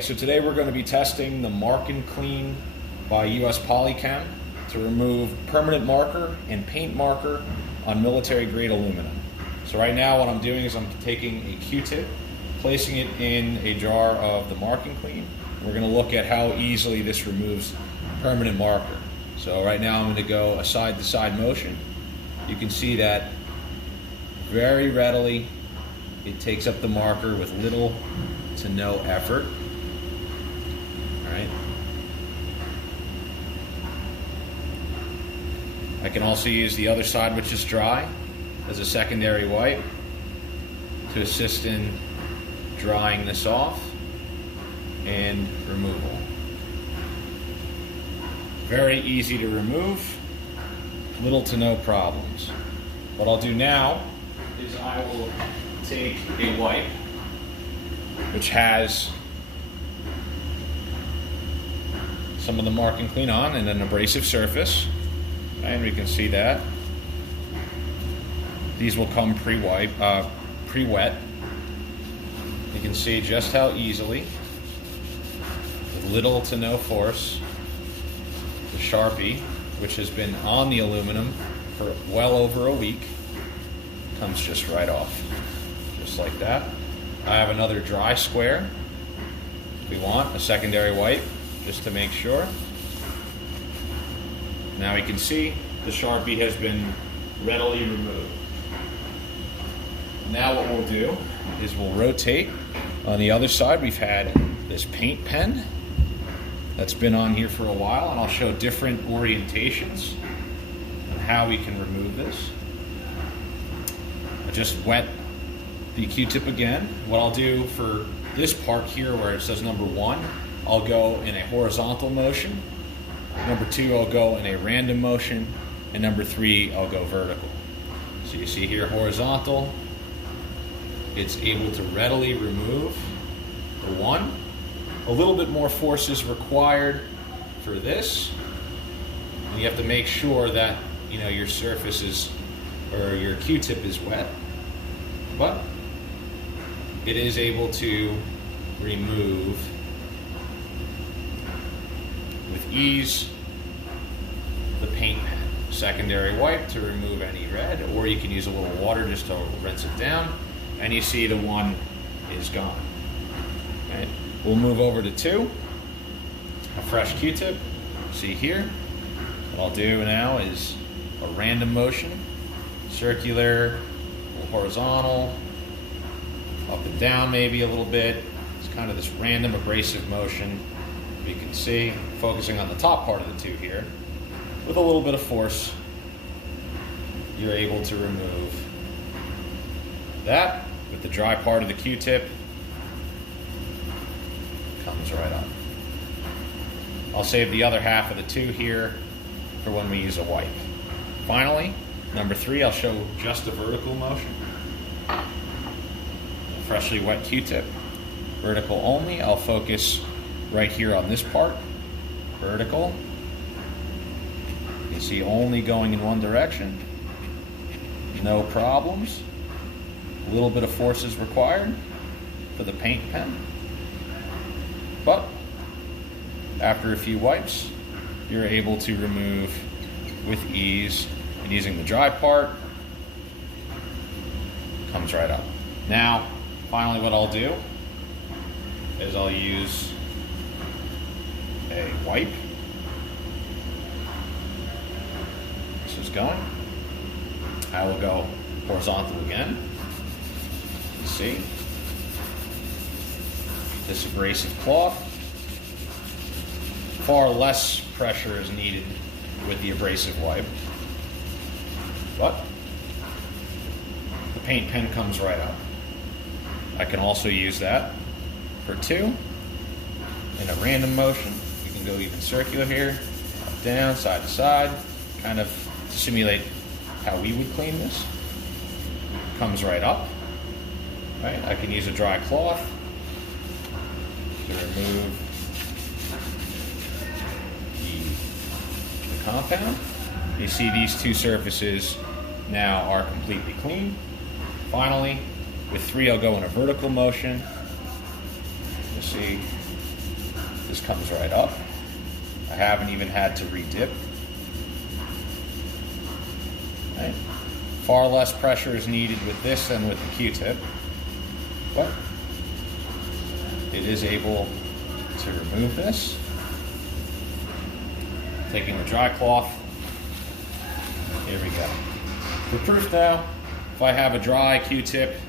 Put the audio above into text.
So today we're going to be testing the Mark and Clean by US Polychem to remove permanent marker and paint marker on military grade aluminum. So right now what I'm doing is I'm taking a Q-tip, placing it in a jar of the Mark and Clean. We're going to look at how easily this removes permanent marker. So right now I'm going to go a side-to-side motion. You can see that very readily it takes up the marker with little to no effort. Right. I can also use the other side, which is dry, as a secondary wipe to assist in drying this off and removal. Very easy to remove, little to no problems. What I'll do now is I will take a wipe which has some of the Mark and Clean on and an abrasive surface, and we can see that these will come pre-wet. You can see just how easily, with little to no force, the Sharpie, which has been on the aluminum for well over a week, comes just right off, just like that. I have another dry square. If we want a secondary wipe, just to make sure. Now we can see the Sharpie has been readily removed. Now what we'll do is we'll rotate. On the other side we've had this paint pen that's been on here for a while, and I'll show different orientations on how we can remove this. I just wet the Q-tip again. What I'll do for this part here where it says number 1, I'll go in a horizontal motion. Number 2, I'll go in a random motion. And number 3, I'll go vertical. So you see here horizontal, it's able to readily remove the 1. A little bit more force is required for this. And you have to make sure that your surface is, or your Q-tip is wet. But it is able to remove with ease the paint pen. Secondary wipe to remove any red, or you can use a little water just to rinse it down, and you see the 1 is gone. Okay. We'll move over to 2, a fresh Q-tip. See here, what I'll do now is a random motion, circular, horizontal, up and down maybe a little bit. It's kind of this random abrasive motion. You can see, focusing on the top part of the 2 here, with a little bit of force, you're able to remove that. With the dry part of the Q-tip, comes right up. I'll save the other half of the 2 here for when we use a wipe. Finally, number 3, I'll show just a vertical motion. A freshly wet Q-tip, vertical only. I'll focus right here on this part, vertical. You see only going in one direction, no problems. A little bit of force is required for the paint pen, but after a few wipes, you're able to remove with ease, and using the dry part, comes right up. Now, finally what I'll do is I'll use a wipe. This is going. I will go horizontal again. You see this abrasive cloth. Far less pressure is needed with the abrasive wipe, but the paint pen comes right up. I can also use that for 2 in a random motion. You can go even circular here, up, down, side to side, kind of to simulate how we would clean this. Comes right up. Right? I can use a dry cloth to remove the compound. You see these 2 surfaces now are completely clean. Finally, with 3, I'll go in a vertical motion. You see This comes right up. I haven't even had to re-dip. Right. Far less pressure is needed with this than with the Q-tip, but it is able to remove this. Taking the dry cloth. Here we go. For proof now, if I have a dry Q-tip